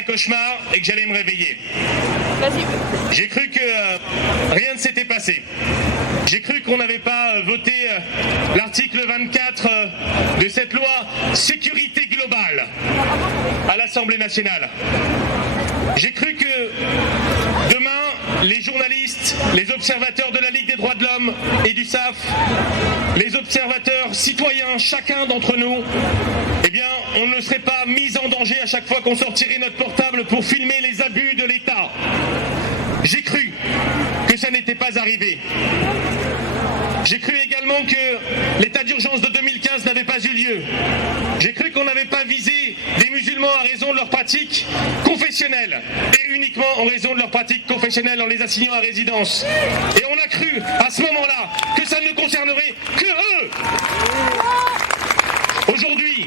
un cauchemar et que j'allais me réveiller. J'ai cru que rien ne s'était passé. J'ai cru qu'on n'avait pas voté l'article 24 de cette loi sécurité globale à l'Assemblée nationale. J'ai cru que demain, les journalistes, les observateurs de la Ligue des droits de l'homme et du SAF, les observateurs citoyens, chacun d'entre nous, eh bien, on ne serait pas mis en danger à chaque fois qu'on sortirait notre portable pour filmer les abus de l'État. J'ai cru que ça n'était pas arrivé. J'ai cru également que l'état d'urgence de 2015 n'avait pas eu lieu. J'ai cru qu'on n'avait pas visé des musulmans à raison de leurs pratiques confessionnelles et uniquement en raison de leurs pratiques confessionnelles en les assignant à résidence. Et on a cru à ce moment-là que ça ne concernerait que eux. Aujourd'hui,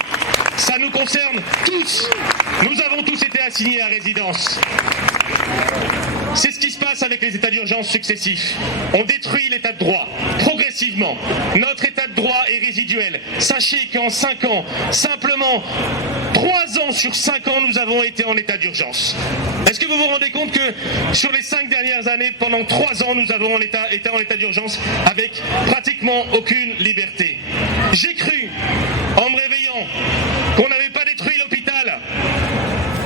ça nous concerne tous. Nous avons tous été assignés à résidence. C'est ce qui se passe avec les états d'urgence successifs. On détruit l'état de droit, progressivement. Notre état de droit est résiduel. Sachez qu'en 5 ans, simplement 3 ans sur 5 ans, nous avons été en état d'urgence. Est-ce que vous vous rendez compte que sur les 5 dernières années, pendant 3 ans, nous avons été en état d'urgence avec pratiquement aucune liberté? J'ai cru, en me réveillant, qu'on n'avait pas détruit l'hôpital.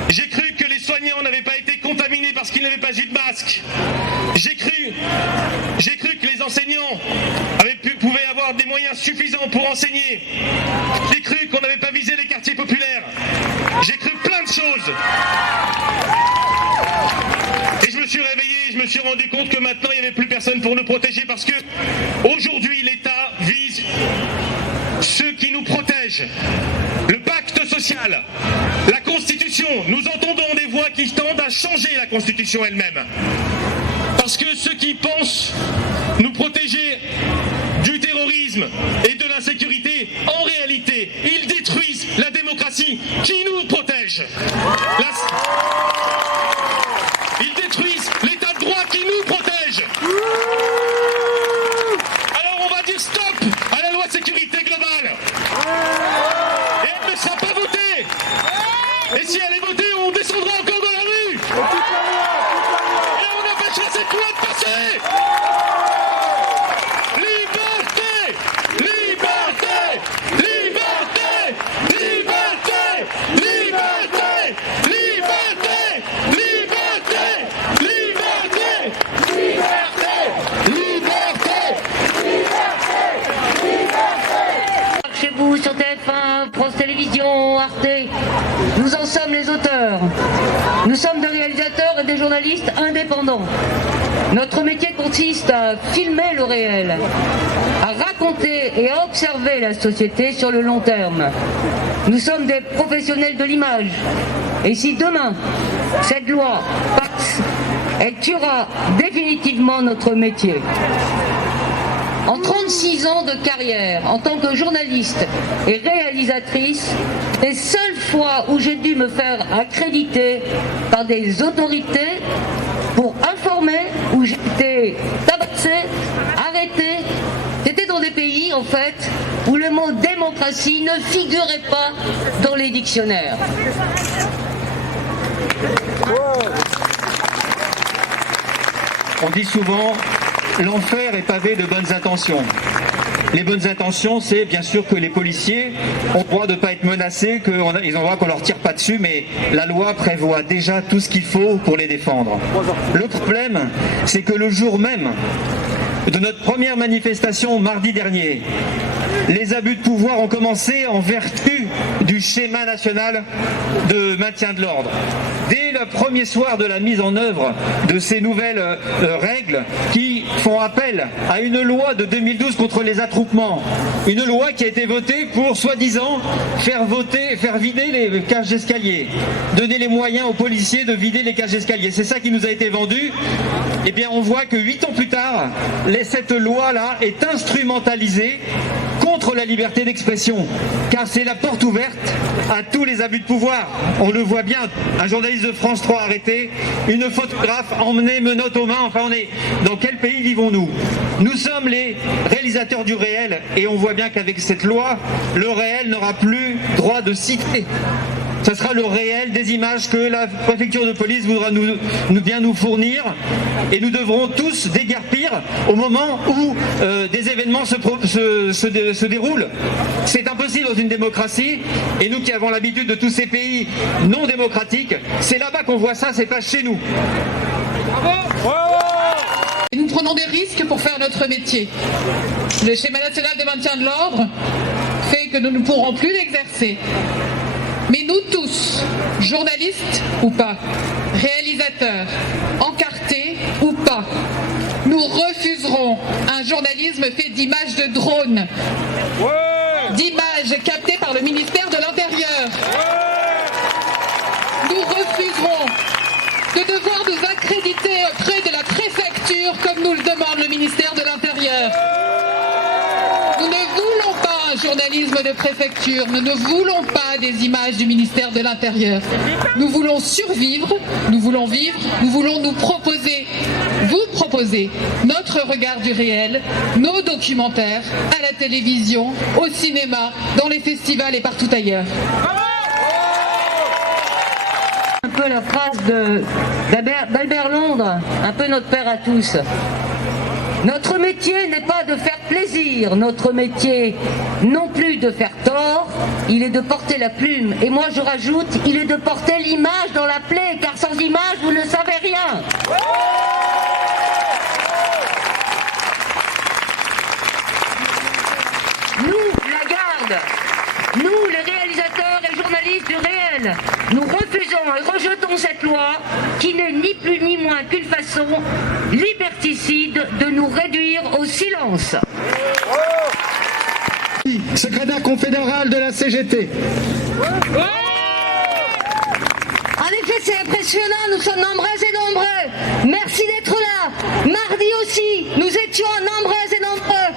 J'ai cru que les soignants n'avaient pas été contaminés parce qu'ils n'avaient pas eu de masque. J'ai cru que les enseignants pouvaient avoir des moyens suffisants pour enseigner. J'ai cru qu'on n'avait pas visé les quartiers populaires. J'ai cru plein de choses. Et je me suis réveillé, je me suis rendu compte que maintenant il n'y avait plus personne pour nous protéger parce que aujourd'hui l'État vise ceux qui nous protègent. Le pacte social, la Constitution, nous entendons des voix qui tendent à changer la Constitution elle-même. Parce que ceux qui pensent nous protéger du terrorisme et de l'insécurité, en réalité, ils détruisent la démocratie qui nous protège. Ils détruisent l'état de droit qui nous protège. Alors on va dire stop à la loi sécurité globale. Et elle ne sera pas votée. Et si elle est votée, on descendra encore dans la rue. Et on empêchera cette loi de passer. Liberté, liberté, liberté, liberté, liberté, liberté, liberté, liberté, liberté, liberté. Chez vous sur TF1, France Télévisions, Arte, nous en sommes les auteurs. Nous sommes des réalisateurs et des journalistes indépendants. Notre métier consiste à filmer le réel, à raconter et à observer la société sur le long terme. Nous sommes des professionnels de l'image. Et si demain, cette loi passe, elle tuera définitivement notre métier. En 36 ans de carrière, en tant que journaliste et réalisatrice, les seules fois où j'ai dû me faire accréditer par des autorités pour informer, où j'ai été tabassé, arrêté, c'était dans des pays, en fait, où le mot démocratie ne figurait pas dans les dictionnaires. On dit souvent, l'enfer est pavé de bonnes intentions. Les bonnes intentions, c'est bien sûr que les policiers ont le droit de ne pas être menacés, qu'ils ont le droit qu'on ne leur tire pas dessus, mais la loi prévoit déjà tout ce qu'il faut pour les défendre. Le problème, c'est que le jour même de notre première manifestation mardi dernier, les abus de pouvoir ont commencé en vertu du schéma national de maintien de l'ordre. Dès le premier soir de la mise en œuvre de ces nouvelles règles qui font appel à une loi de 2012 contre les attroupements, une loi qui a été votée pour soi-disant faire vider les cages d'escalier, donner les moyens aux policiers de vider les cages d'escalier. C'est ça qui nous a été vendu. Eh bien, on voit que 8 ans plus tard, cette loi-là est instrumentalisée contre la liberté d'expression, car c'est la porte ouverte à tous les abus de pouvoir. On le voit bien, un journaliste de France 3 arrêté, une photographe emmenée menottes aux mains, enfin dans quel pays vivons-nous? Nous sommes les réalisateurs du réel et on voit bien qu'avec cette loi, le réel n'aura plus droit de citer. Ça sera le réel des images que la préfecture de police voudra bien nous fournir, et nous devrons tous déguerpir au moment où des événements se déroulent. C'est impossible dans une démocratie, et nous qui avons l'habitude de tous ces pays non démocratiques, c'est là-bas qu'on voit ça, c'est pas chez nous. Nous prenons des risques pour faire notre métier. Le schéma national de maintien de l'ordre fait que nous ne pourrons plus l'exercer. Mais nous tous, journalistes ou pas, réalisateurs, encartés ou pas, nous refuserons un journalisme fait d'images de drones, d'images captées par le ministère de l'Intérieur. Nous refuserons de devoir nous accréditer auprès de la préfecture comme nous le demande le ministère de l'Intérieur. Nous ne voulons pas un journalisme de préfecture, nous ne voulons pas des images du ministère de l'Intérieur. Nous voulons survivre, nous voulons vivre, nous voulons nous proposer, vous proposer notre regard du réel, nos documentaires à la télévision, au cinéma, dans les festivals et partout ailleurs. Un peu la phrase d'Albert Londres, un peu notre père à tous. Notre métier n'est pas de faire plaisir, notre métier non plus de faire tort, il est de porter la plume. Et moi je rajoute, il est de porter l'image dans la plaie, car sans image vous ne savez rien. Nous, la garde, nous les réalisateurs et journalistes du réel, nous refusons et rejetons cette loi qui n'est ni plus ni moins qu'une façon liberticide de nous réduire au silence. Secrétaire confédéral de la CGT. En effet, c'est impressionnant, nous sommes nombreux et nombreux. Merci d'être là. Mardi aussi, nous étions nombreux et nombreux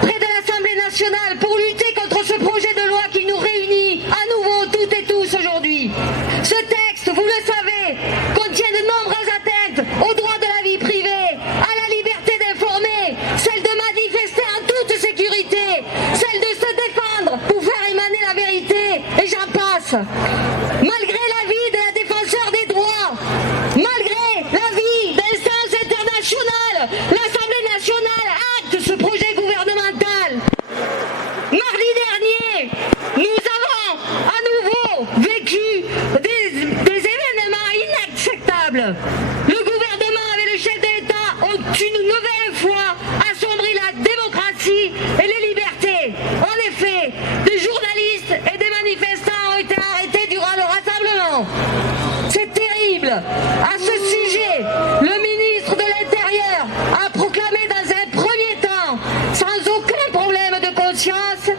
près de l'Assemblée nationale pour lutter contre ce projet de loi qui nous réunit à nouveau toutes et tous aujourd'hui. Ce texte, vous le savez, contient de nombreuses atteintes aux droits de la vie privée, à la liberté d'informer, celle de manifester en toute sécurité, celle de se défendre pour faire émaner la vérité, et j'en passe. Malgré l'avis de la défenseur des droits, malgré l'avis d'instances internationales, l'Assemblée nationale acte ce projet gouvernemental. Mardi dernier, nous avons à nouveau vécu des événements inacceptables. Le gouvernement et le chef de l'État ont une nouvelle fois assombri la démocratie et les libertés. En effet, des journalistes et des manifestants ont été arrêtés durant le rassemblement. C'est terrible. À ce sujet, le ministre de l'Intérieur a proclamé dans un premier temps, sans aucun problème de conscience,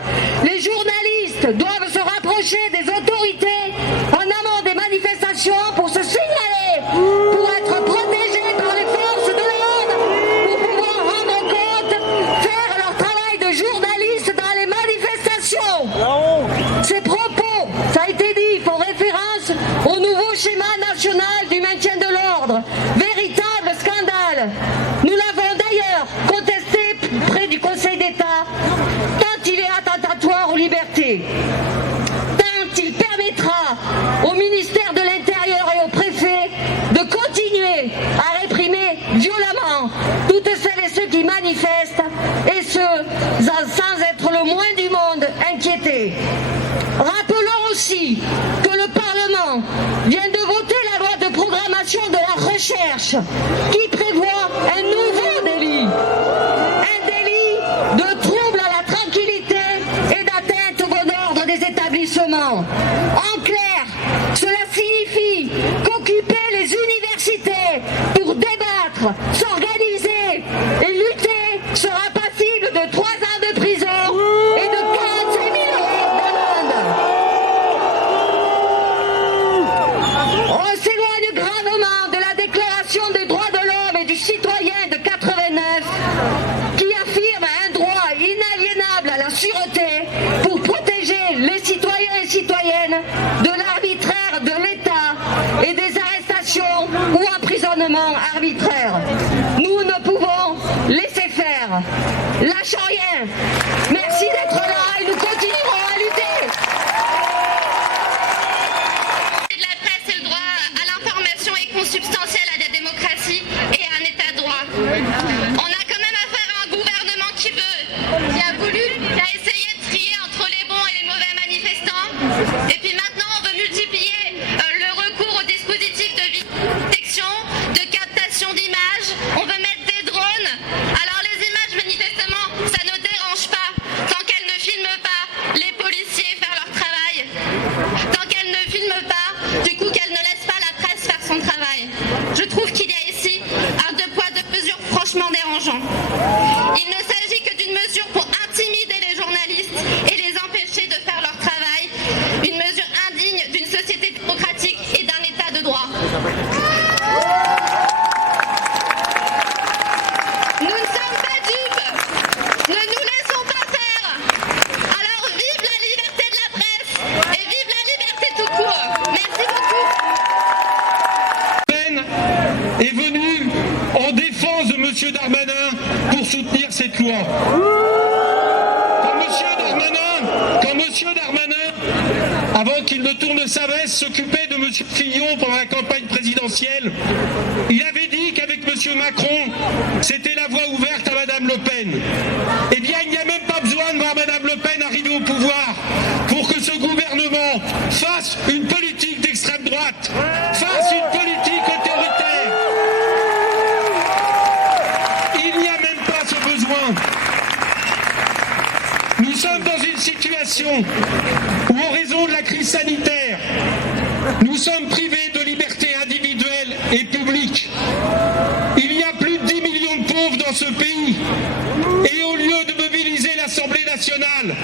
les journalistes doivent se rapprocher des autorités en amont des manifestations pour se signaler, pour être protégés par les forces de l'ordre, pour pouvoir rendre compte, faire leur travail de journaliste dans les manifestations. Ces propos, ça a été dit, font référence au nouveau schéma national du maintien de l'ordre. Véritable scandale. Nous l'avons d'ailleurs contesté près du Conseil d'État, tant il est attentatoire aux libertés, tant il permettra au ministère de l'Intérieur et au préfet de continuer à réprimer violemment toutes celles et ceux qui manifestent, et ce, sans être le moins du monde inquiétés. Rappelons aussi que le Parlement vient de voter la loi de programmation de la recherche qui prévoit un nouveau délit. Un délit de trouble à la tranquillité et d'atteinte au bon ordre des établissements. En clair, cela signifie qu'occuper les universités pour débattre, s'organiser et lutter sera passible de 3 ans de prison et de 45 000 € d'amende. On s'éloigne gravement de la Déclaration des droits de l'homme et du citoyen de 89 qui affirme un droit inaliénable à la sûreté pour protéger les citoyens et citoyennes de l'arbitraire de l'État et des arrestations ou emprisonnements arbitraires. Nous ne pouvons laisser faire. Lâchons rien. Merci d'être là et nous continuerons à lutter. et un état de droit. On a quand même affaire à un gouvernement qui a essayé de trier entre les bons et les mauvais manifestants. Et puis maintenant, on veut multiplier le recours au dispositif de détection, de captation d'images. On veut mettre des drones. Alors les images, manifestement, ça ne dérange pas tant qu'elles ne filment pas les policiers faire leur travail. Tant qu'elles ne filment pas, du coup, qu'elles ne laissent pas la presse faire son travail. Je trouve qu'il y a ici un deux poids, deux mesures franchement dérangeant. Il ne s'agit que d'une mesure pour intimider les journalistes et les empêcher de faire leur travail. Une mesure indigne d'une société démocratique et d'un état de droit. Nous ne sommes pas dupes. Ne nous laissons pas faire. Alors vive la liberté de la presse et vive la liberté tout court. Merci beaucoup. Est venu en défense de M. Darmanin pour soutenir cette loi. Quand M. Darmanin, avant qu'il ne tourne sa veste, s'occupait de M. Fillon pendant la campagne présidentielle, il avait dit qu'avec M. Macron, c'était la voie ouverte à Mme Le Pen. Eh bien, il n'y a même pas besoin de voir Mme Le Pen arriver au pouvoir pour que ce gouvernement fasse une politique d'extrême droite, fasse une politique autoritaire. Il n'y a même pas ce besoin. Nous sommes dans une situation où, en raison de la crise sanitaire, nous sommes privés de liberté individuelle et publique. Il y a plus de 10 millions de pauvres dans ce pays. Et au lieu de mobiliser l'Assemblée nationale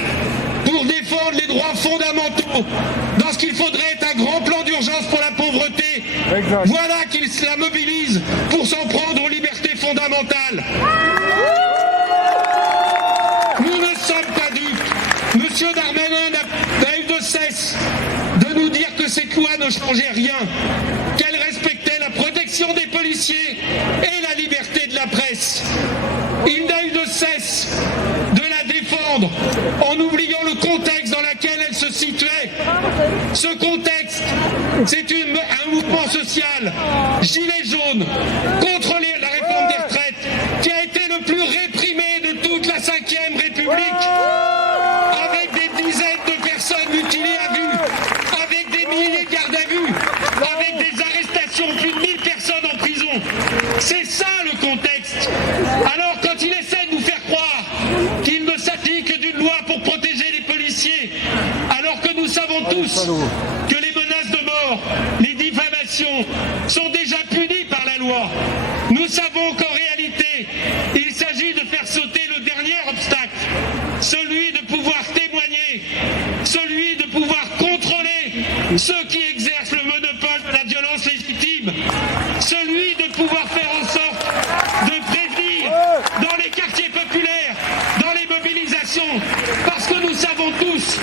pour défendre les droits fondamentaux, dans ce qu'il faudrait être un grand plan d'urgence pour la pauvreté, voilà qu'il la mobilise pour s'en prendre aux libertés fondamentales. Nous ne sommes pas dupes. Monsieur Darmanin n'a eu de cesse de nous dire que cette loi ne changeait rien, qu'elle respectait la protection des policiers et la liberté de la presse. Il n'a eu de cesse de la défendre en oubliant le contexte dans lequel elle se situait. Ce contexte, c'est un mouvement social, gilet jaune, contre la réforme des retraites, qui a été le plus réprimé de toute la Ve République, avec des dizaines de personnes mutilées à vue, avec des milliers de gardes à vue, avec des arrestations, plus de 1000 personnes en prison. C'est ça le contexte. Alors quand il essaie de nous faire croire qu'il ne s'applique que d'une loi pour protéger les policiers, alors que nous savons tous que les menaces de mort, les diffamations sont déjà punies par la loi, nous savons qu'en réalité, il s'agit de faire sauter le dernier obstacle, celui de pouvoir témoigner, celui de pouvoir contrôler ceux qui exercent le monopole de la violence légitime, celui de pouvoir faire en sorte de prévenir dans les quartiers populaires, dans les mobilisations, parce que nous savons tous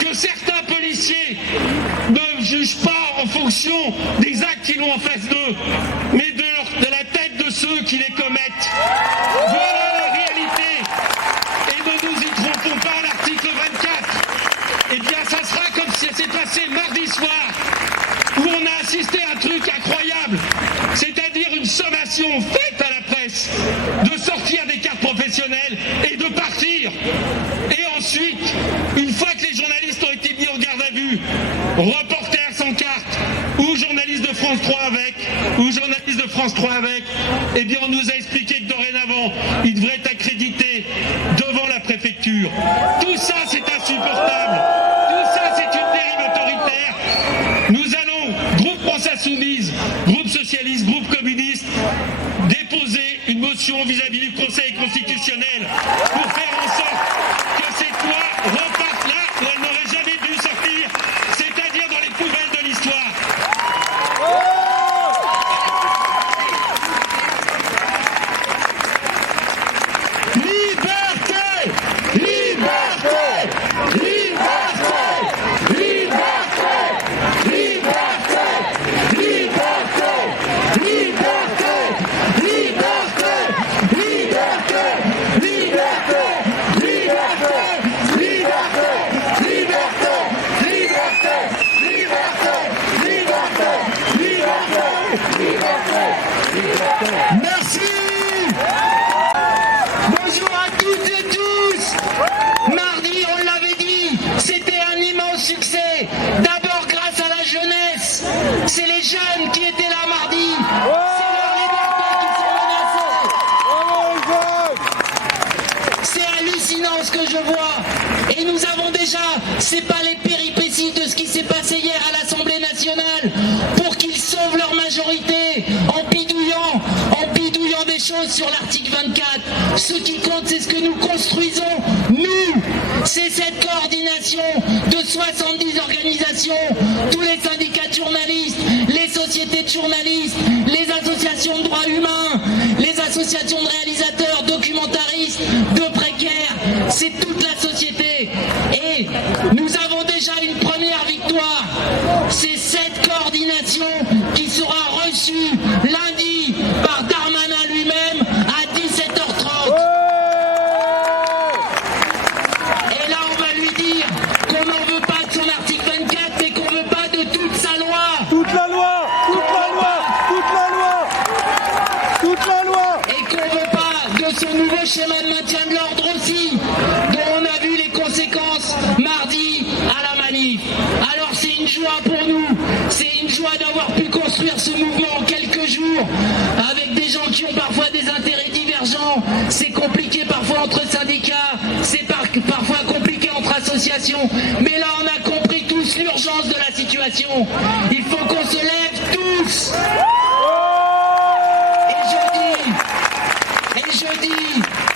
que certains policiers ne jugent pas en fonction des actes qu'ils ont en face d'eux, mais de la tête de ceux qui les commettent. Voilà la réalité. Et ne nous y trompons pas à l'article 24. Eh bien, ça sera comme si ça s'est passé mardi soir, où on a assisté à un truc incroyable, c'est-à-dire une sommation faite à la presse de sortir des cartes professionnelles et de partir. Et ensuite, une fois que les journalistes ont été mis en garde à vue, reporters sans carte, ou journalistes de France 3 avec, eh bien on nous a expliqué que dorénavant, ils devraient être accrédités devant la préfecture. Tout ça, c'est insupportable. Tout ça, c'est une dérive autoritaire. Nous allons, groupe France Insoumise, groupe socialiste, groupe communiste, déposer une motion vis-à-vis du Conseil constitutionnel pour faire en sorte que cette loi reparte là où elle n'aurait jamais dû sortir, c'est-à-dire dans les poubelles de l'histoire. Liberté! Merci. Bonjour à toutes et tous. Mardi, on l'avait dit, c'était un immense succès. D'abord grâce à la jeunesse. C'est les jeunes qui étaient là mardi. C'est leur liberté qui sont menacées. C'est hallucinant ce que je vois. Et nous avons déjà, c'est pas les péripéties de ce qui s'est passé hier à l'Assemblée nationale pour qu'ils sauvent leur majorité en bidouillant des choses sur l'article 24. Ce qui compte, c'est ce que nous construisons, nous. C'est cette coordination de 70 organisations, tous les syndicats de journalistes, les sociétés de journalistes, les associations de droits humains, les associations de réalisateurs, documentaristes, de précaires. C'est toute la société. Et nous avons déjà une première victoire. C'est cette coordination qui sera reçue lundi par Darmanin lui-même à 17h30. Et là, on va lui dire qu'on n'en veut pas de son article 24, mais qu'on veut pas de toute sa loi. Toute la loi, toute la loi, toute la loi, toute la loi. Et qu'on veut pas de son nouveau schéma de maintien de l'ordre aussi, dont on a vu les conséquences mardi à la manif. Alors c'est une joie pour nous, c'est une joie d'avoir pu construire ce mouvement en quelques jours, avec des gens qui ont parfois des intérêts divergents. C'est compliqué parfois entre syndicats, c'est parfois compliqué entre associations, mais là on a compris tous l'urgence de la situation. Il faut qu'on se lève tous.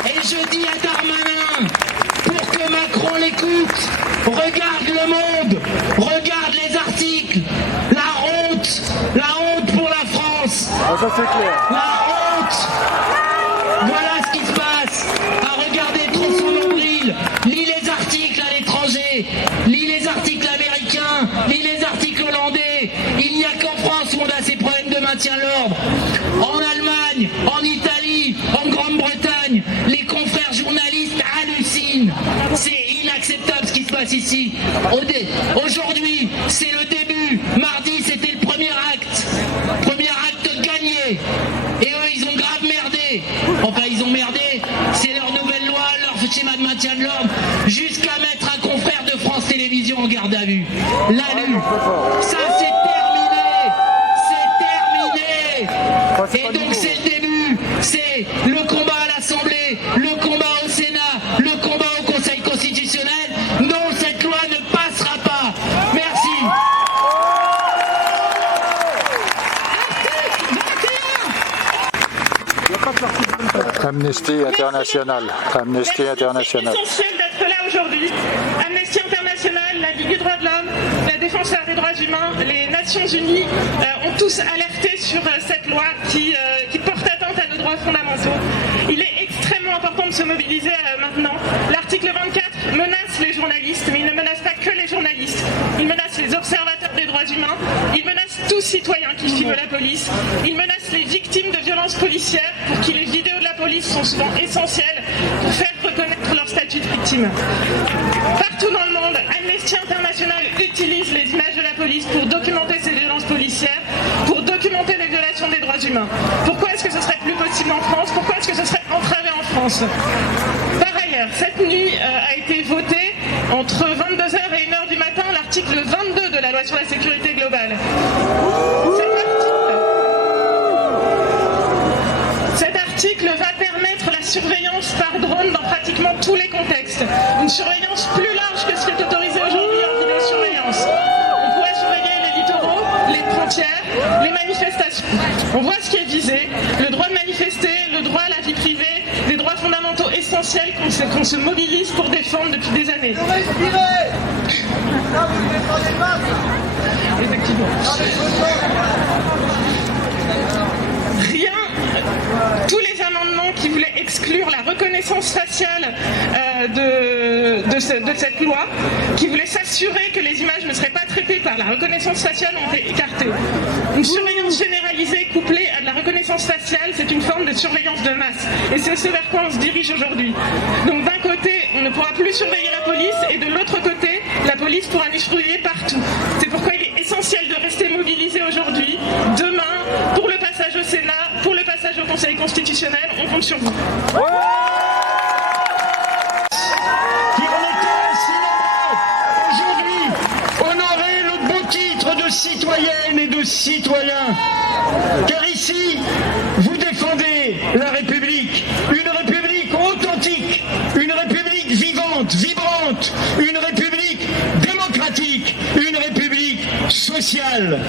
Et je dis à Darmanin, pour que Macron l'écoute, regarde le monde, regarde les articles, la honte pour la France. Ah, ça c'est clair. La honte. Voilà ce qui se passe. À regarder trop son nombril. Lis les articles à l'étranger. Lis les articles américains. Lis les articles hollandais. Il n'y a qu'en France où on a ces problèmes de maintien de l'ordre. En Allemagne, en Italie, en Grande-Bretagne, les confrères journalistes hallucinent. C'est inacceptable ce qui se passe ici. Aujourd'hui, c'est le début. Mardi, c'était le premier acte. Premier acte gagné. Et eux, ils ont grave merdé. Enfin, ils ont merdé. C'est leur nouvelle loi, leur schéma de maintien de l'ordre, jusqu'à mettre un confrère de France Télévisions en garde à vue. L'ANU. Ça, c'est terminé. C'est terminé. Et donc, c'est le début. C'est le combat à l'Assemblée, le combat au Sénat, le combat au Conseil constitutionnel. Non, cette loi ne passera pas. Merci. Amnesty International. Amnesty International. C'est essentiel d'être là aujourd'hui. Amnesty International, la Ligue des droits de l'homme, la Défenseure des droits humains, les Nations Unies ont tous alerté sur cette loi qui porte atteinte à nos droits fondamentaux. Il est extrêmement important de se mobiliser maintenant. L'article 24 menace les journalistes, mais il ne menace pas que les journalistes. Il menace les observateurs des droits humains, il menace tout citoyen qui filme la police, il menace les victimes de violences policières pour qui les vidéos de la police sont souvent essentielles pour faire reconnaître leur statut de victime. Partout dans le monde, Amnesty International utilise les images de la police pour documenter ces violences policières, pour documenter les violations des droits humains. Pourquoi est-ce que ce serait plus possible en France? Pourquoi est-ce que ce serait entravé en France? Par ailleurs, cette nuit a été voté entre 22h et 1h du matin l'article 22 de la loi sur la sécurité globale. Cet article va permettre la surveillance par drone dans pratiquement tous les contextes. Une surveillance plus large que ce qui est autorisé aujourd'hui en vidéosurveillance. On pourrait surveiller les littoraux, les frontières, les manifestations. On voit ce qui est visé, le droit de manifester, le droit à la vie privée, des droits fondamentaux essentiels qu'on se mobilise pour défendre depuis des années. Effectivement. Rien, tous les amendements qui voulaient exclure la reconnaissance faciale de cette loi, qui voulaient s'assurer que les images ne seraient pas traitées par la reconnaissance faciale, ont été écartés. Une surveillance généralisée couplée à de la reconnaissance faciale, c'est une forme de surveillance de masse. Et c'est ce vers quoi on se dirige aujourd'hui. Donc d'un côté, on ne pourra plus surveiller la police, et de l'autre côté, la police pourra nous surveiller partout. C'est pourquoi il est essentiel de rester mobilisé aujourd'hui, demain, pour le passage au Sénat, pour le passage au Conseil constitutionnel. On compte sur vous. Qui en était ainsi nombreux aujourd'hui honorer le beau titre de citoyenne et de citoyen. Car ici, vous défendez la République, une République authentique, une République vivante, vibrante, une République démocratique, une République sociale.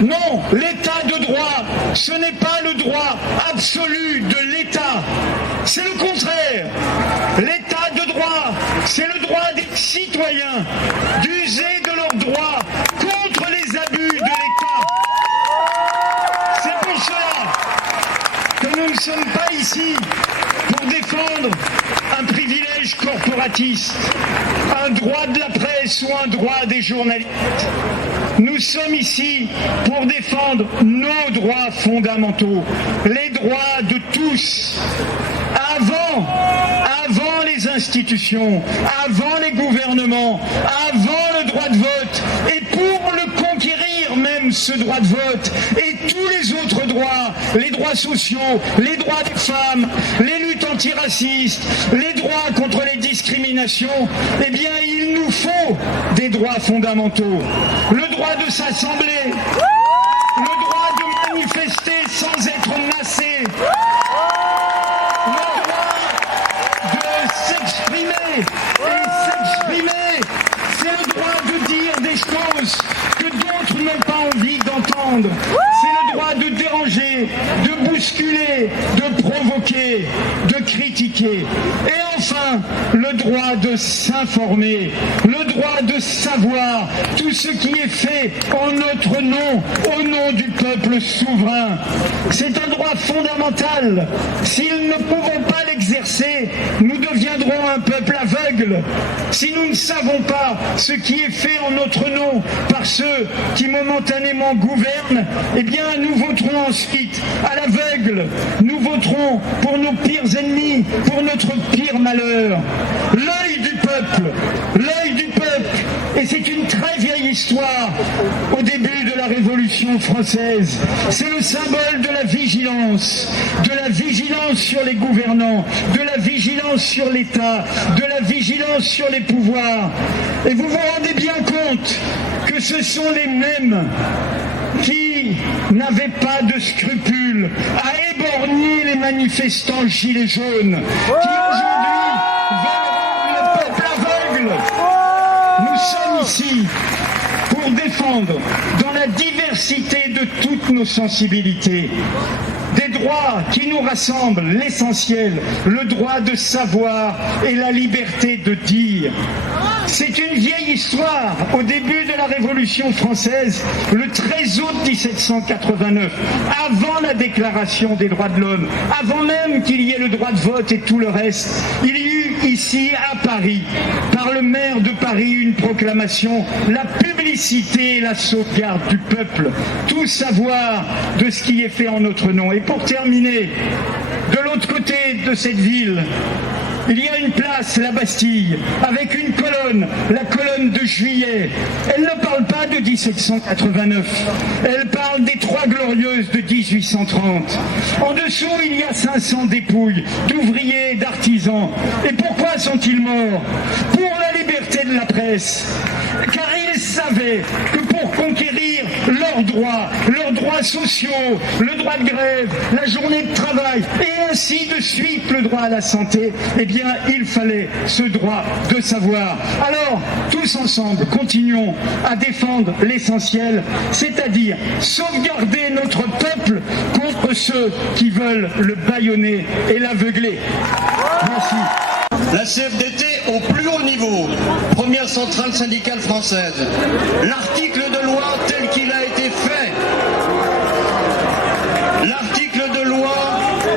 Non, l'état de droit, ce n'est pas le droit absolu de l'État. C'est le contraire. L'état de droit, c'est le droit des citoyens d'user de leurs droits contre les abus de l'État. C'est pour cela que nous ne sommes pas ici pour défendre un privilège corporatiste, un droit de la presse ou un droit des journalistes. Nous sommes ici pour défendre nos droits fondamentaux, les droits de tous, avant les institutions, avant les gouvernements, avant le droit de vote, et pour le conquérir même ce droit de vote, et tous les autres droits, les droits sociaux, les droits des femmes, les luttes antiracistes, les droits contre les discriminations, eh bien il nous faut des droits fondamentaux. Le droit de s'assembler, le droit de manifester sans être massé, le droit de s'exprimer. Et s'exprimer, c'est le droit de dire des choses que d'autres n'ont pas envie d'entendre. C'est le droit de déranger, de bousculer, de provoquer, de critiquer. Et enfin, le droit de s'informer, le droit de savoir tout ce qui est fait en notre nom, au nom du peuple souverain. C'est un droit fondamental. Si nous ne pouvons pas l'exercer, nous deviendrons un peuple aveugle. Si nous ne savons pas ce qui est fait en notre nom par ceux qui momentanément gouvernent, eh bien nous voterons ensuite à l'aveugle. Nous voterons pour nos pires ennemis, pour notre pire malheur. L'œil du peuple, et c'est une très vieille histoire au début de la Révolution française. C'est le symbole de la vigilance sur les gouvernants, de la vigilance sur l'État, de la vigilance sur les pouvoirs. Et vous vous rendez bien compte que ce sont les mêmes qui n'avaient pas de scrupules à éborgner les manifestants gilets jaunes, qui aujourd'hui veulent rendre le peuple aveugle. Nous sommes ici pour défendre, dans la diversité de toutes nos sensibilités, des droits qui nous rassemblent, l'essentiel, le droit de savoir et la liberté de dire. C'est une vieille histoire. Au début de la Révolution française, le 13 août 1789, avant la Déclaration des droits de l'homme, avant même qu'il y ait le droit de vote et tout le reste, il y eut ici à Paris, par le maire de Paris, une proclamation, la publicité et la sauvegarde du peuple, tout savoir de ce qui est fait en notre nom. Et pour terminer, de l'autre côté de cette ville, il y a une place, la Bastille, avec une colonne, la colonne de Juillet. Elle ne parle pas de 1789, elle parle des Trois Glorieuses de 1830. En dessous, il y a 500 dépouilles d'ouvriers et d'artisans. Et pourquoi sont-ils morts? Pour la liberté de la presse. Car ils savaient que pour conquérir leurs droits sociaux, le droit de grève, la journée de travail, et ainsi de suite, le droit à la santé, eh bien, il fallait ce droit de savoir. Alors, tous ensemble, continuons à défendre l'essentiel, c'est-à-dire sauvegarder notre peuple contre ceux qui veulent le bâillonner et l'aveugler. Merci. La CFDT au plus haut niveau, première centrale syndicale française. L'article de loi tel qu'il a été fait, l'article de loi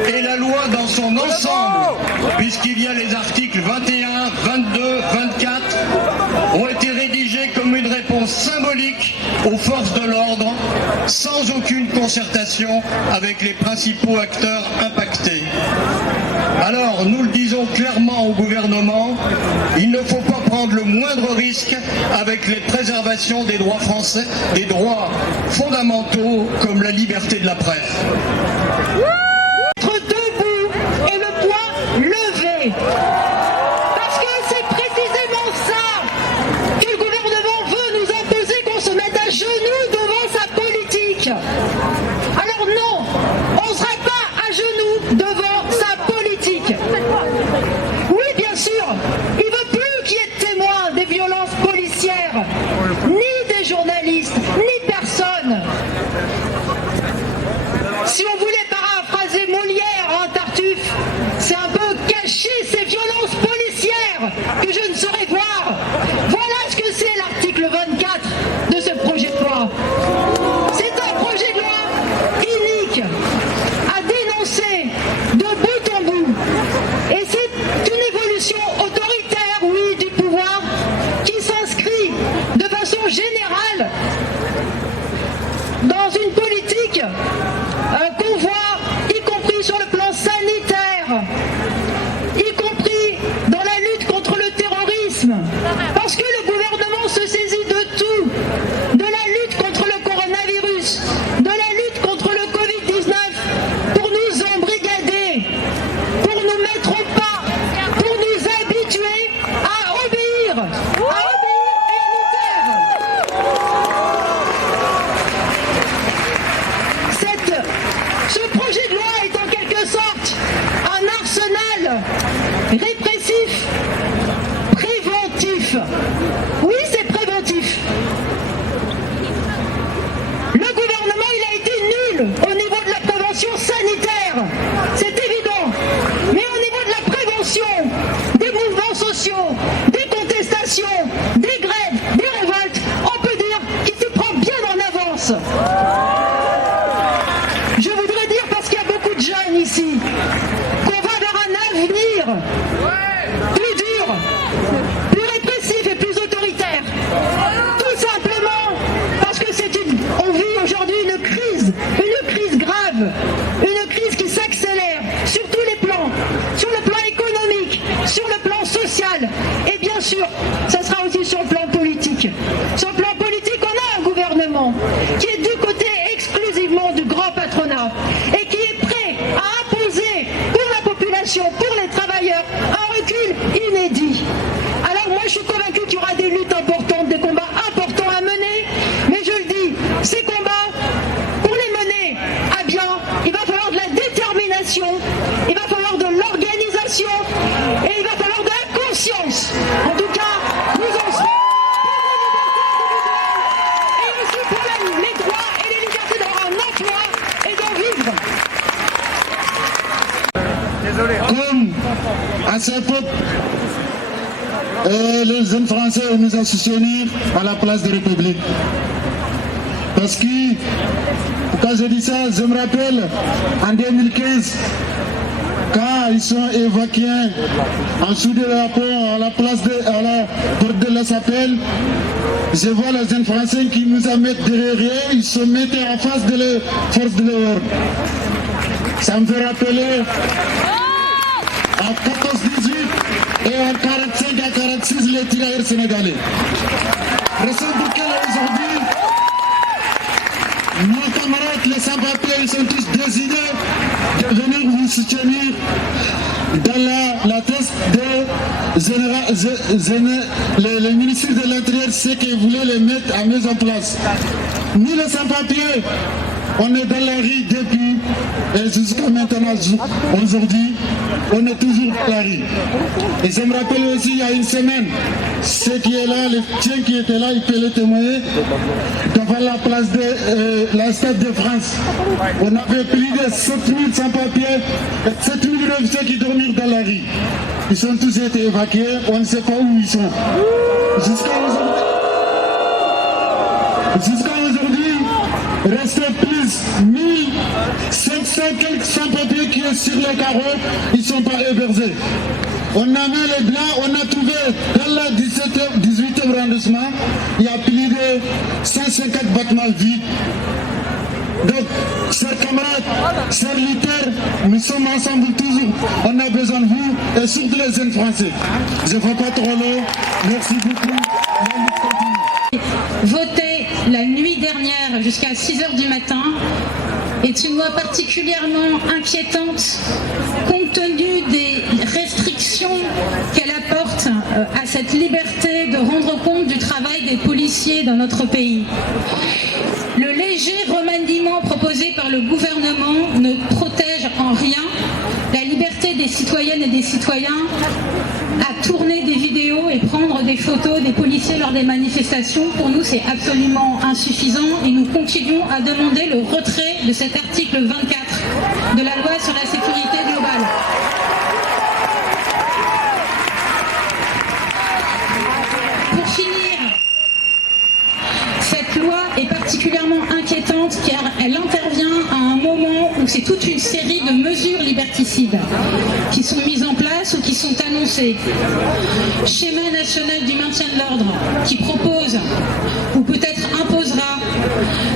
est la loi dans son ensemble, puisqu'il y a les articles 21, 22, 24, ont été rédigés comme une réponse symbolique aux forces de l'ordre, sans aucune concertation avec les principaux acteurs impactés. Alors, nous le disons clairement au gouvernement, il ne faut pas prendre le moindre risque avec les préservations des droits français, des droits fondamentaux comme la liberté de la presse. plan, sur le plan économique, sur le plan social, et bien sûr, ça sera aussi sur le plan politique. Sur le plan politique, on a un gouvernement qui est du côté exclusivement du grand patronat et qui est prêt à imposer pour la population, pour les travailleurs, un recul inédit. Alors moi je suis convaincue qu'il y aura des luttes importantes, des combats importants à mener, mais je le dis, ces combats, pour les mener à bien, il va falloir de la détermination, il va falloir de l'organisation et il va falloir de la conscience. En tout cas, nous en serons pour les libertés individuelles et aussi pour les droits et les libertés d'avoir un emploi et d'en vivre. Comme à cette époque, les jeunes Français nous ont soutenus à la place de République. Parce que, quand je dis ça, je me rappelle en 2015, quand ils sont évacués en dessous de la pont à la place à la porte de la Chapelle, je vois les jeunes Français qui nous mettent derrière, ils se mettaient en face de les forces de l'ordre. Ça me fait rappeler en 14-18 et en 45 à 46 les tirailleurs sénégalais. Raison pour laquelle aujourd'hui, nos camarades, les sans-papiers, ils sont tous désignés de venir vous soutenir dans la thèse de le ministre de l'Intérieur, c'est qu'il voulait les mettre à mise en place. Nous, les sans-papiers, on est dans la rue depuis, et jusqu'à maintenant, aujourd'hui, on est toujours dans la rue. Et je me rappelle aussi, il y a une semaine, ceux qui est là, les tiens qui étaient là, ils peuvent le témoigner, devant la place de la Stade de France. On avait plus de 7000 sans-papiers, 7000 réfugiés qui dormirent dans la rue. Ils sont tous été évacués, on ne sait pas où ils sont. Jusqu'à aujourd'hui, restait plus 1500 quelques sans-papiers qui sont sur les carreaux, ils ne sont pas hébergés. On a mis les blancs, on a trouvé dans la 18e arrondissement, il y a plus de 150 bâtiments vides. Donc, chers camarades, chers lutteurs, nous sommes ensemble toujours. On a besoin de vous et surtout les jeunes Français. Je ne vais pas trop long. Merci beaucoup. Voter la nuit dernière jusqu'à 6h du matin est une loi particulièrement inquiétante compte tenu des restrictions qu'elle apporte à cette liberté de rendre compte du travail des policiers dans notre pays. Le léger remaniement proposé par le gouvernement ne protège en rien la liberté des citoyennes et des citoyens à tourner des vidéos et prendre des photos des policiers lors des manifestations. Pour nous, c'est absolument insuffisant et nous continuons à demander le retrait de cet article 24 de la loi sur la sécurité globale. Pour finir, cette loi est particulièrement inquiétante car elle intervient à un moment où c'est toute une série de mesures liberticides qui sont mises en place ou qui sont annoncées. Schéma national du maintien de l'ordre qui propose ou peut-être imposera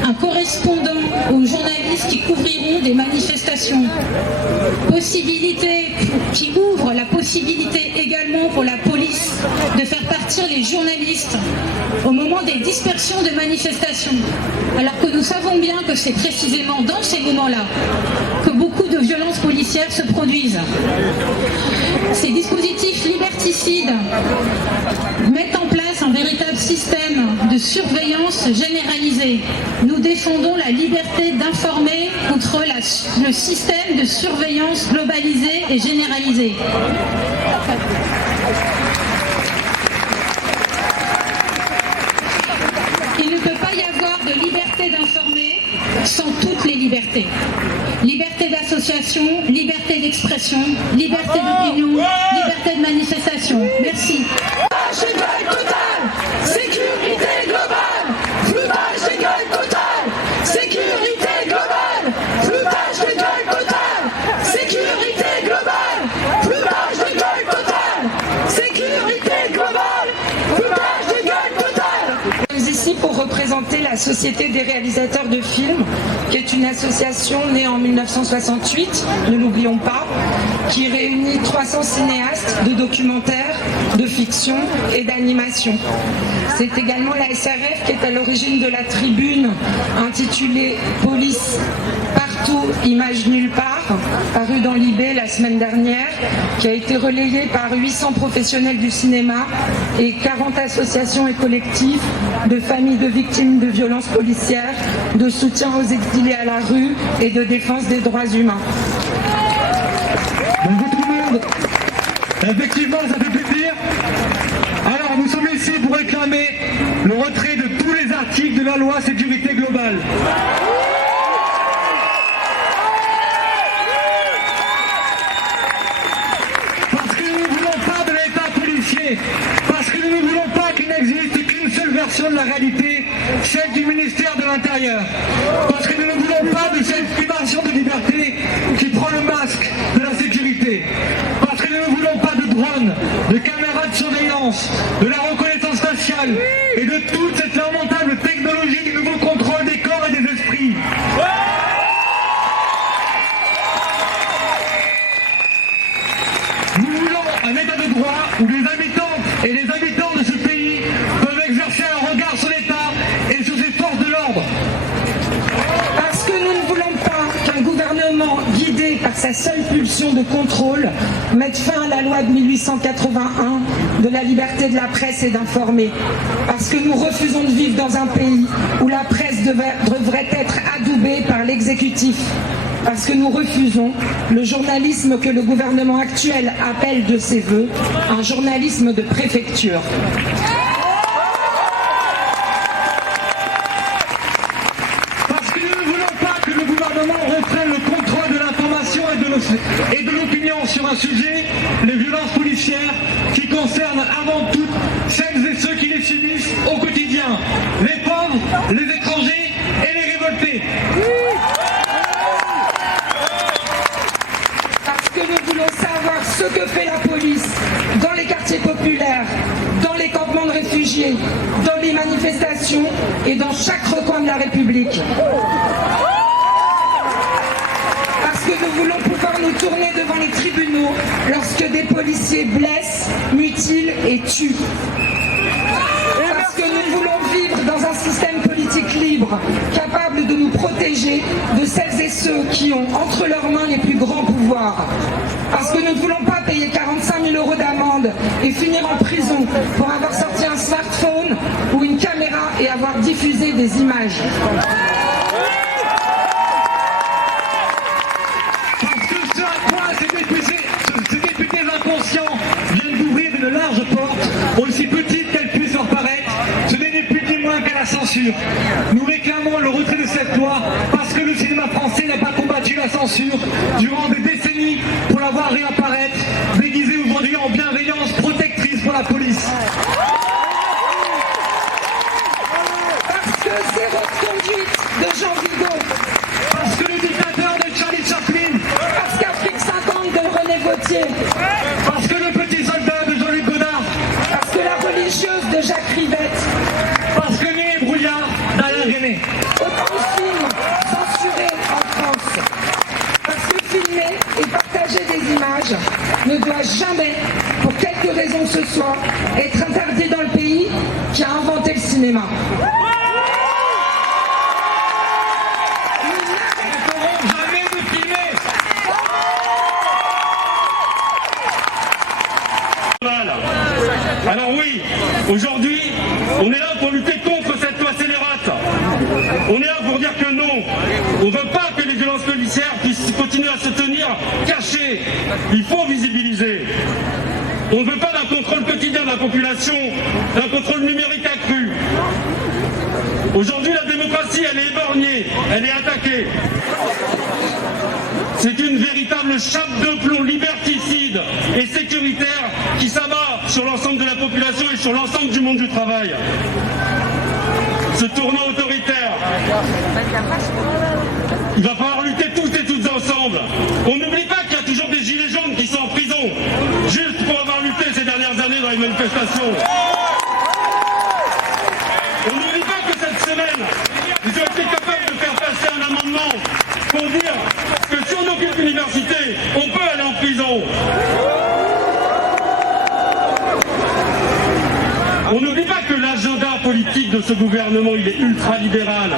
un correspondant aux journalistes qui couvriront des manifestations. Possibilité qui ouvre la possibilité également pour la police de faire partir les journalistes au moment des dispersions de manifestations. Alors que nous savons bien que c'est précisément dans ces moments-là que beaucoup de violences policières se produisent. Ces dispositifs liberticides mettent en place un véritable système de surveillance généralisée. Nous défendons la liberté d'informer contre le système de surveillance globalisée et généralisée. Il ne peut pas y avoir de liberté d'informer sans toutes les libertés. Liberté d'association, liberté d'expression, liberté d'opinion, liberté de manifestation. Merci. Sécurité globale, floutage des gueules totales. Sécurité globale, floutage des gueules totales. Sécurité globale, floutage des gueules totales. Sécurité globale, floutage des gueules totales. Nous sommes ici pour représenter la la Société des réalisateurs de films, qui est une association née en 1968, ne l'oublions pas, qui réunit 300 cinéastes de documentaires, de fiction et d'animation. C'est également la SRF qui est à l'origine de la tribune intitulée « Police partout, image nulle part », parue dans l'IB la semaine dernière, qui a été relayée par 800 professionnels du cinéma et 40 associations et collectifs de familles de victimes de violences policières, de soutien aux exilés à la rue et de défense des droits humains. Bonjour tout le monde. Effectivement, ça fait plaisir. Alors, nous sommes ici pour réclamer le retrait de tous les articles de la loi sécurité globale. Parce que nous ne voulons pas de l'État policier. Parce que nous ne voulons pas qu'il n'existe qu'une seule version de la réalité, celle du ministère de l'Intérieur. Parce que nous ne voulons pas de cette privation de liberté qui prend le masque de la sécurité. Parce que nous ne voulons pas de drones, de caméras de surveillance, de la reconnaissance faciale et de toute cette lamentable technologie du nouveau contrôle des corps et des esprits. Nous voulons un état de droit où les habitantes et les habitants de ce pays peuvent exercer un regard sur l'État et sur ses forces de l'ordre. Parce que nous ne voulons pas qu'un gouvernement guidé par sa seule pulsion de contrôle mette fin à la loi de 1881 de la liberté de la presse et d'informer. Parce que nous refusons de vivre dans un pays où la presse devrait être adoubée par l'exécutif. Parce que nous refusons le journalisme que le gouvernement actuel appelle de ses voeux un journalisme de préfecture. Parce que nous ne voulons pas que le gouvernement reprenne le contrôle de l'information et de l'opinion sur un sujet, les violences policières, qui concernent avant tout celles et ceux qui les subissent au quotidien, les pauvres, les étrangers et les révoltés. Parce que nous voulons savoir ce que fait la police dans les quartiers populaires, dans les campements de réfugiés, dans les manifestations et dans chaque recoin de la République. Parce que nous voulons pouvoir nous tourner devant les tribunaux lorsque des policiers blessent, mutilent et tuent. Parce que nous voulons vivre dans un système politique libre, capable de nous protéger de celles et ceux qui ont entre leurs mains les plus grands pouvoirs. Parce que nous ne voulons pas payer 45 000 € d'amende et finir en prison pour avoir sorti un smartphone ou une caméra et avoir diffusé des images. Parce que ce à quoi ces députés inconscients viennent d'ouvrir une large porte, aussi petite qu'elle puisse leur paraître, ce n'est ni plus ni moins qu'à la censure. Nous réclamons le retrait de cette loi parce que le cinéma français n'a pas combattu la censure durant des décennies pour la voir réapparaître, déguisée aujourd'hui en bienveillance protectrice pour la police. Parce que zéro conduite de Jean Vigo. Parce que le dictateur de Charlie Chaplin. Parce qu'Afrique 50 de René Gauthier. Parce que le petit soldat de Jean-Luc Godard. Parce que la religieuse de Jacques Rivette. Parce que né brouillard d'Alain René. Autant de films censurés en France. Parce que filmer et partager des images ne doit jamais, pour quelque raison que ce soit, être interdit dans le pays qui a inventé le cinéma. Alors oui, aujourd'hui, on est là pour lutter contre cette loi scélérate. On est là pour dire que non, on ne veut pas que les violences policières puissent continuer à se tenir cachées. Il faut visibiliser. On ne veut pas d'un contrôle quotidien de la population, d'un contrôle numérique accru. Aujourd'hui, la démocratie, elle est éborgnée, elle est attaquée. C'est une véritable chape de plomb liberticide et sécuritaire qui s'abat sur l'ensemble de la population et sur l'ensemble du monde du travail. Ce tournant autoritaire, il va falloir lutter tous et toutes ensemble. On n'oublie pas qu'il y a toujours des gilets jaunes qui sont en prison, juste pour avoir lutté ces dernières années dans les manifestations. On n'oublie pas que cette semaine, pour dire que sur nos universités, on peut aller en prison. On n'oublie pas que l'agenda politique de ce gouvernement, il est ultralibéral.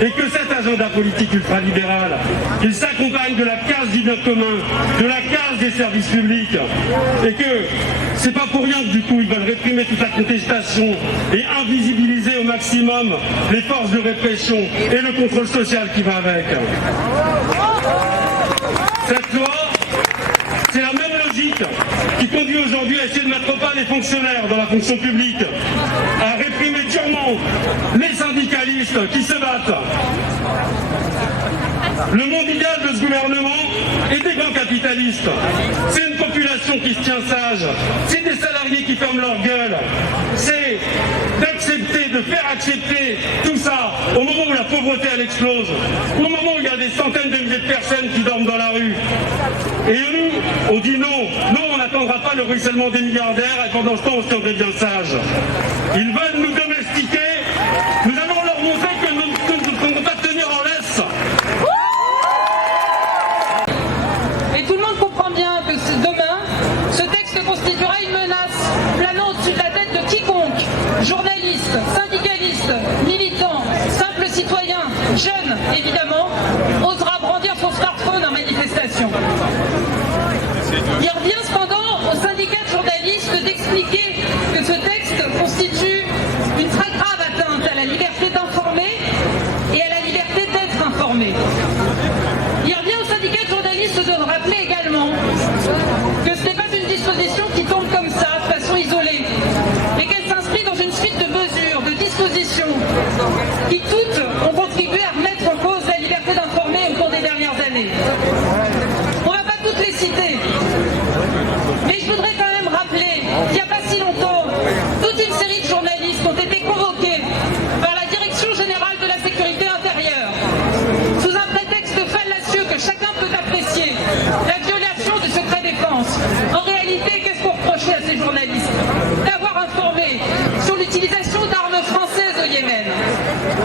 Et que cet agenda politique ultralibéral, il s'accompagne de la casse du bien commun, de la casse des services publics. Et que c'est pas pour rien que du coup, ils veulent réprimer toute la contestation et invisibiliser au maximum les forces de répression et le contrôle social qui va avec. Cette loi, c'est la même logique qui conduit aujourd'hui à essayer de mettre au pas les fonctionnaires dans la fonction publique, à réprimer durement les syndicalistes qui se battent. Le monde idéal de ce gouvernement est des grands capitalistes. C'est une population qui se tient sage. C'est des salariés qui ferment leur gueule. C'est d'accepter, de faire accepter tout ça au moment où la pauvreté elle explose, au moment où il y a des centaines de milliers de personnes qui dorment dans la rue. Et nous, on dit non, on n'attendra pas le ruissellement des milliardaires et pendant ce temps on se tiendrait bien sage. Ils veulent nous domestiquer, nous allons leur montrer que nous ne pouvons pas tenir en laisse. Et tout le monde comprend bien que demain, ce texte constituera une menace planant au-dessus de la tête de quiconque, journalistes, syndicalistes, militants, simples citoyens, jeunes évidemment, osera brandir son smartphone en manifestation. Il revient cependant aux syndicats de journalistes d'expliquer que ce texte constitue une très grave atteinte à la liberté d'informer et à la liberté d'être informé. Il revient aux syndicats de journalistes de rappeler également que ce n'est pas une disposition qui tombe comme ça, de façon isolée, mais qu'elle s'inscrit dans une suite de mesures, de dispositions, qui toutes ont contribué à remettre en cause la liberté d'informer au cours des dernières années. On ne va pas toutes les citer, mais je voudrais quand même rappeler qu'il n'y a pas si longtemps, toute une série de journalistes ont été convoqués par la Direction générale de la sécurité intérieure, sous un prétexte fallacieux que chacun peut apprécier, la violation du secret défense. En réalité, qu'est-ce qu'on reprochait à ces journalistes? D'avoir informé sur l'utilisation d'armes françaises au Yémen.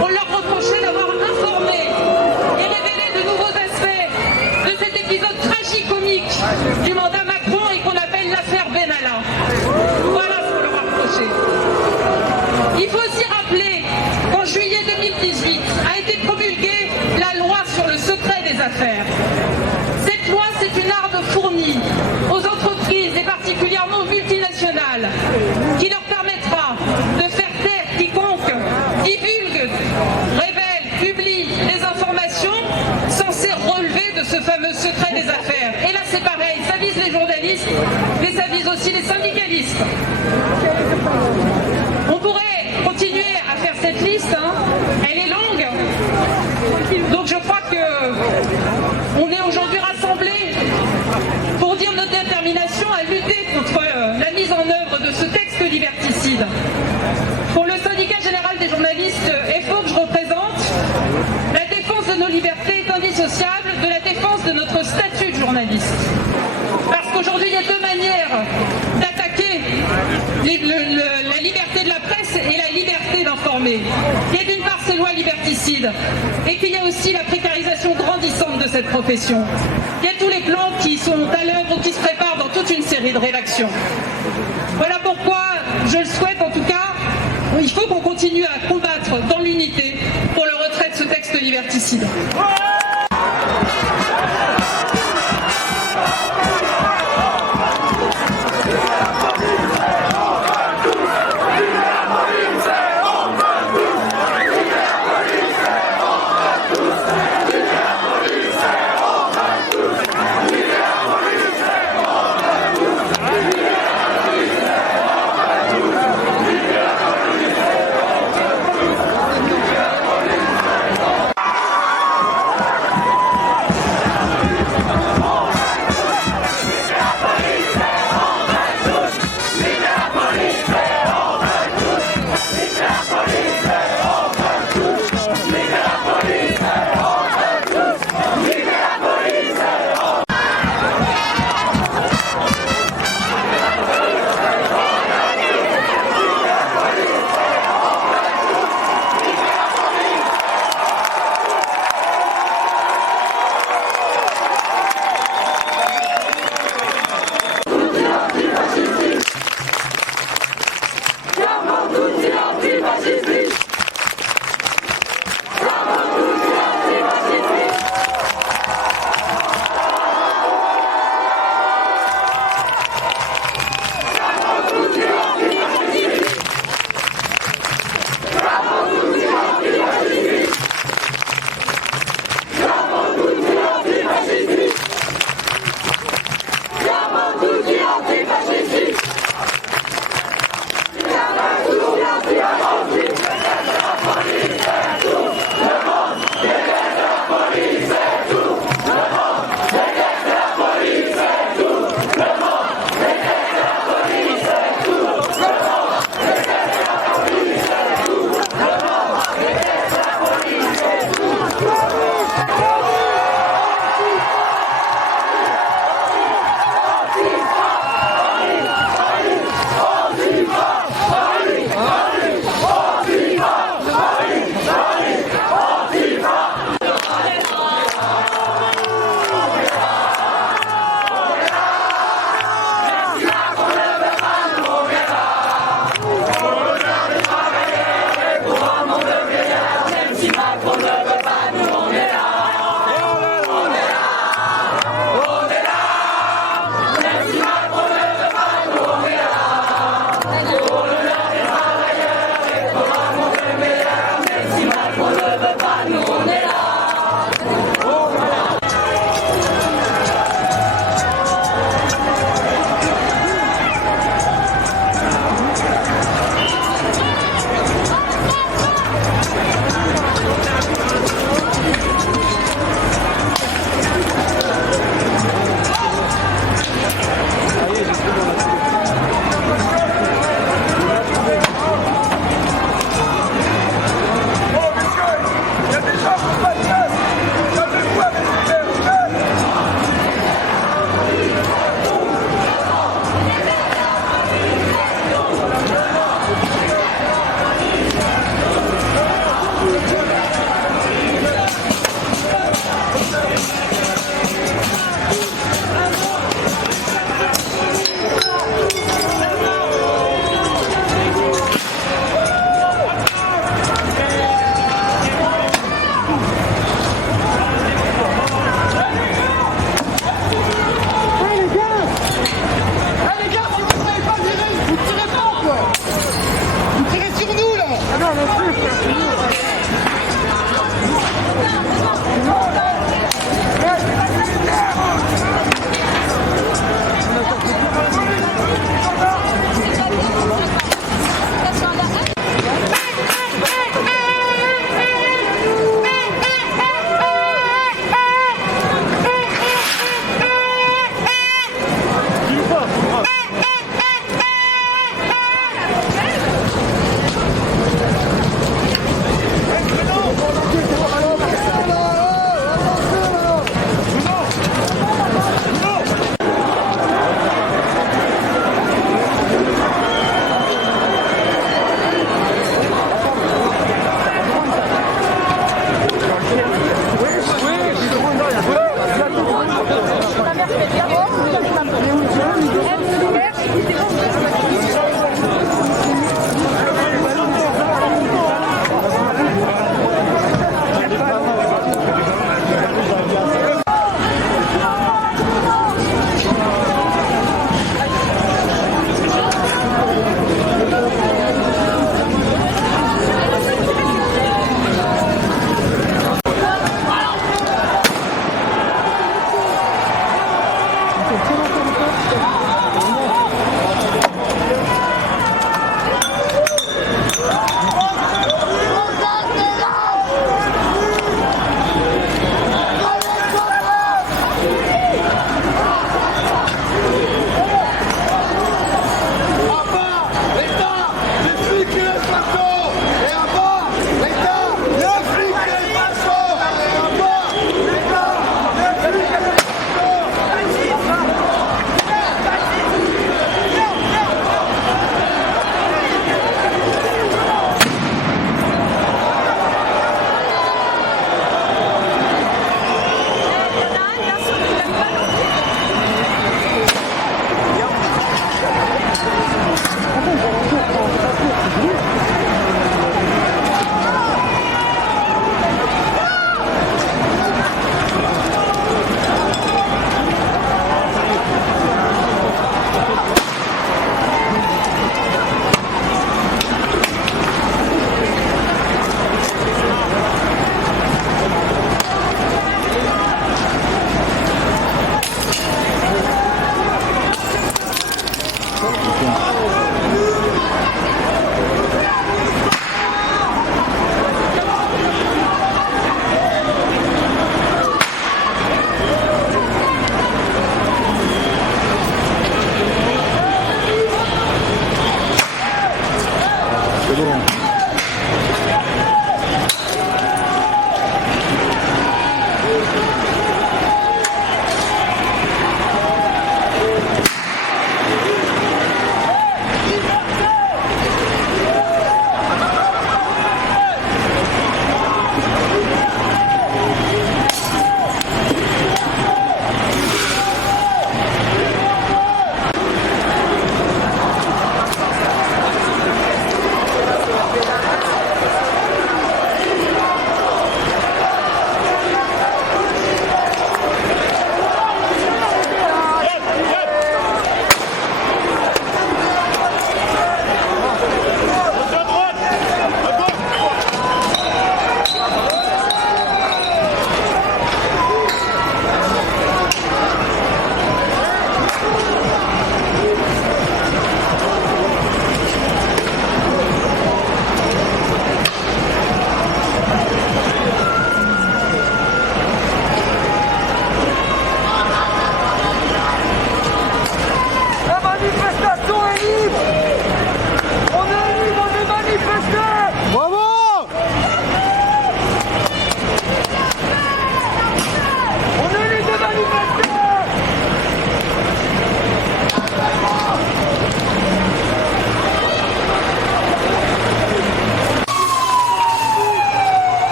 On leur reprochait d'avoir informé et révélé de nouveaux aspects de cet épisode tragicomique du mandat Macron et qu'on appelle l'affaire Benalla. Voilà ce qu'on leur a reproché. Il faut aussi rappeler qu'en juillet 2018 a été promulguée la loi sur le secret des affaires. Cette loi, c'est une arme fournie aux entreprises et particulièrement aux multinationales qui leur permettra de faire taire quiconque divulgue, révèle, publie des informations censées relever de ce fameux secret des affaires. Et là, c'est pareil, ça vise les journalistes, mais ça vise aussi les syndicalistes. On pourrait continuer à faire cette liste, hein. Elle est longue. Donc je crois que on est aujourd'hui rassemblés pour dire notre détermination à lutter contre la mise en œuvre de ce texte liberticide. Pour le syndicat général des journalistes FO que je représente, la défense de nos libertés est indissociable de la défense de notre statut de journaliste. Parce qu'aujourd'hui, il y a deux manières d'attaquer la liberté de la presse et la liberté d'informer. Il y a d'une part ces lois liberticides, et puis il y a aussi la précarisation grandissante de cette profession. Il y a tous les plans qui sont à l'œuvre ou qui se préparent dans toute une série de rédactions. Voilà pourquoi je le souhaite en tout cas, il faut qu'on continue à combattre dans l'unité pour le retrait de ce texte liberticide.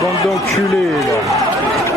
Bande d'enculés, là.